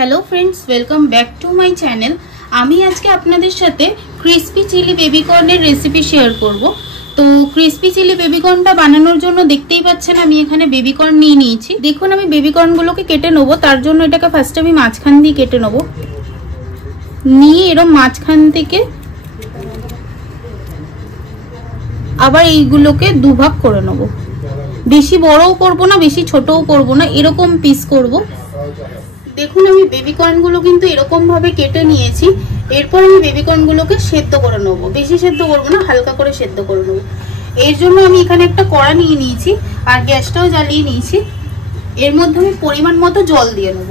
Hello friends, welcome back to my channel. आमी आज के आपनादेर साथे क्रिस्पी चिली बेबिकर्नेर रेसिपि शेयर करब। तो क्रिस्पी चिली बेबिकर्नटा बानानोर जोन्नो देखतेई पाच्छेन आमी एखाने बेबिकर्न निये नियेछि। देखुन आमी बेबिकर्नगुलोके केटे नेब। तार जोन्नो एटाके फार्स्ट आमी माझखान दिये केटे नेब। निये एरकम माझखान थेके आबार एइगुलोके दुभाग करे नेब। बेशी बड़ो करब ना, बेशी छोटो करब ना, एरकम पिस करब। देखुन आमी बेबिकर्नगुलो किन्तु एरकम भावे केटे नियेछि। एरपर आमी बेबिकर्नगुलोके सेদ্ধ करे नेब। बेशी सेদ্ধ करब ना, हालका करे सेদ্ধ करे नेब। एर जोन्नो आमी एखाने एकटा कड़ा निये नियेछि आर ग्यासटाओ জ্বালিয়ে নিয়েছি। एर মধ্যে আমি পরিমাণ মতো জল দিয়ে নেব।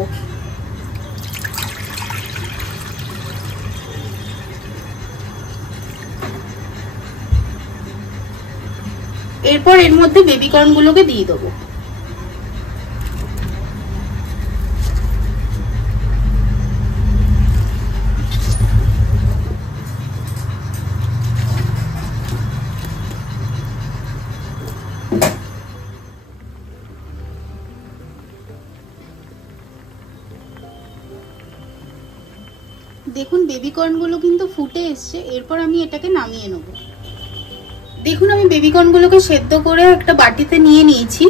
এরপর এর মধ্যে বেবিকর্নগুলোকে দিয়ে দেব। দেখুন বেবিকর্নগুলো কিন্তু ফুটে এসেছে। এরপর আমি এটাকে নামিয়ে নেব। দেখুন আমি বেবিকর্নগুলোকে সেদ্ধ করে একটা বাটিতে নিয়ে নিয়েছি।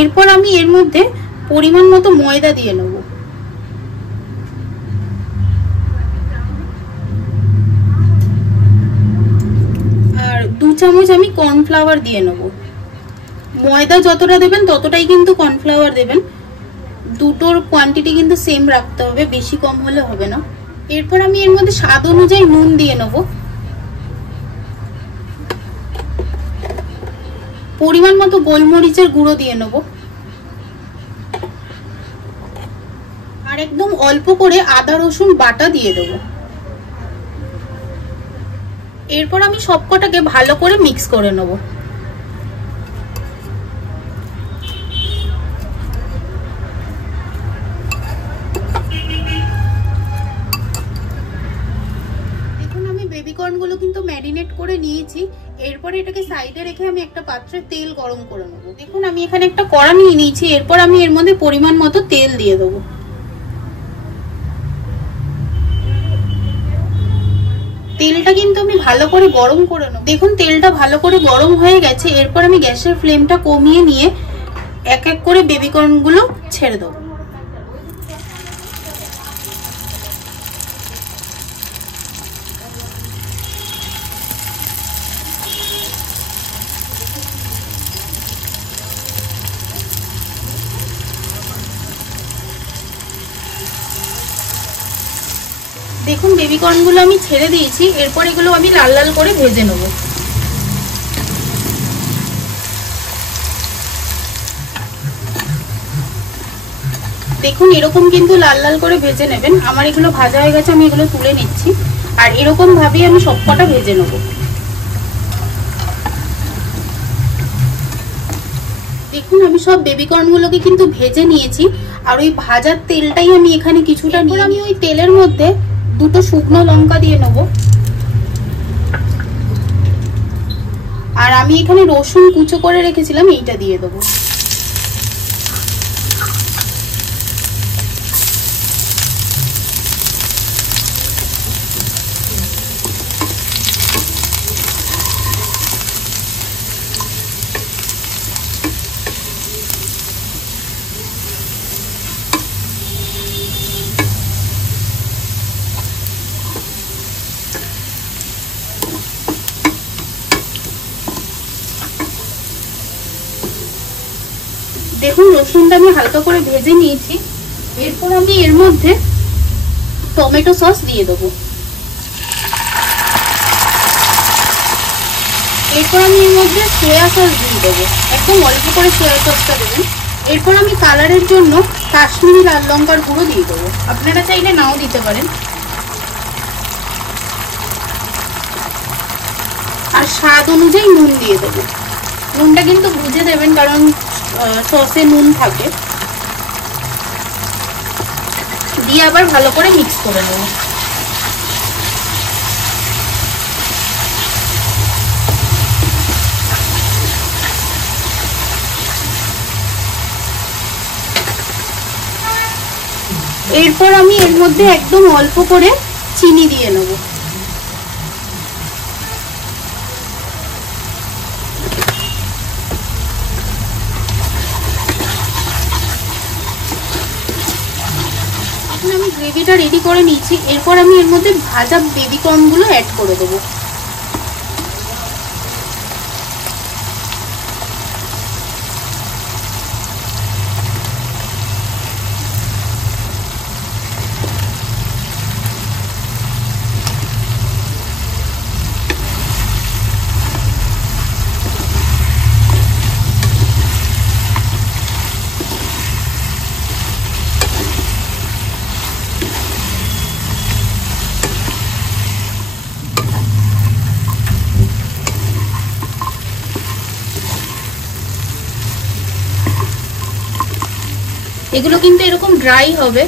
এরপর আমি এর মধ্যে পরিমাণ মতো ময়দা দিয়ে নেব। আর 2 চামচ আমি কর্নফ্লাওয়ার দিয়ে নেব। ময়দা যতটা দেবেন ততটাই কিন্তু কর্নফ্লাওয়ার দেবেন। দুটোর কোয়ান্টিটি কিন্তু সেম রাখতে হবে, বেশি কম হলে হবে না। এরপর আমি এর মধ্যে স্বাদ অনুযায়ী নুন দিয়ে নেব। পরিমাণ মতো গোলমরিচের গুঁড়ো দিয়ে নেব। আর একদম অল্প করে আদা রসুন বাটা দিয়ে দেব। এরপর আমি সবকটাকে ভালো করে মিক্স করে নেব। বেবিকর্নগুলো কিন্তু ম্যারিনেট করে নিয়েছি। এরপর এটাকে সাইডে রেখে আমি একটা পাত্রে তেল গরম করে নেব। দেখুন আমি এখানে একটা কড়া নিয়ে নিয়েছি। এরপর আমি এর মধ্যে পরিমাণ মতো তেল দিয়ে দেব। তেলটা কিন্তু আমি ভালো করে গরম করে নেব। দেখুন তেলটা ভালো করে গরম হয়ে গেছে। এরপর আমি গ্যাসের ফ্লেমটা কমিয়ে নিয়ে এক এক করে বেবিকর্নগুলো ছেড়ে দেব। দেখুন বেবিকর্নগুলো আমি ছেড়ে দিয়েছি। এরপর এগুলো আমি লাল লাল করে ভেজে নেব। দেখুন এরকম কিন্তু লাল লাল করে ভেজে নেবেন। আমার এগুলো ভাজা হয়ে গেছে, আমি এগুলো তুলে নিচ্ছি। আর এরকম ভাবেই আমি সবকটা ভেজে নেব। দেখুন আমি সব বেবিকর্নগুলোকে কিন্তু ভেজে নিয়েছি। আর ওই ভাজার তেলটাই আমি এখানে কিছুটা নিয়ে আমি ওই তেলের মধ্যে দুটো শুকনো লঙ্কা দিয়ে নেব। আর আমি এখানে রসুন কুচো করে রেখেছিলাম, এইটা দিয়ে দেবো। দেখুন রসুনটা আমি হালকা করে ভেজে নিয়েছি। এরপর আমি এর মধ্যে টমেটো সস দিয়ে দেবো। এরপর আমি এর মধ্যে সয়া সস দিয়ে দেবো। একদম অল্প করে সয়া সসটা দেবেন। এরপর আমি কালারের জন্য কাশ্মীরি লাল লঙ্কার গুঁড়ো দিয়ে দেবো। আপনারা চাইলে নাও দিতে পারেন। আর স্বাদ অনুযায়ী নুন দিয়ে দেবো। নুনটা কিন্তু বুঝে দেবেন, কারণ সসে নুন থাকে। দিয়ে আবার ভালো করে মিক্স করে নেব। এরপর আমি এর মধ্যে একদম অল্প করে চিনি দিয়ে নেব। এখন আমি গ্রেভিটা রেডি করে নিয়েছি। এরপর আমি এর মধ্যে ভাজা বেবি কর্নগুলো অ্যাড করে দেবো। এগুলো কিন্তু এরকম ড্রাই হবে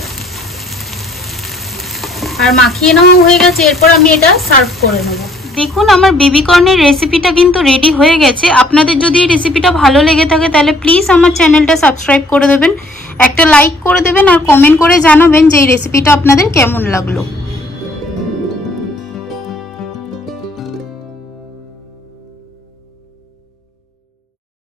আর মাখিয়ে নেওয়া হয়ে গেছে। এরপর আমি এটা সার্ভ করে নেব। দেখুন আমার বেবি কর্নের রেসিপিটা কিন্তু রেডি হয়ে গেছে। আপনাদের যদি এই রেসিপিটা ভালো লেগে থাকে তাহলে প্লিজ আমার চ্যানেলটা সাবস্ক্রাইব করে দেবেন, একটা লাইক করে দেবেন আর কমেন্ট করে জানাবেন যে এই রেসিপিটা আপনাদের কেমন লাগলো।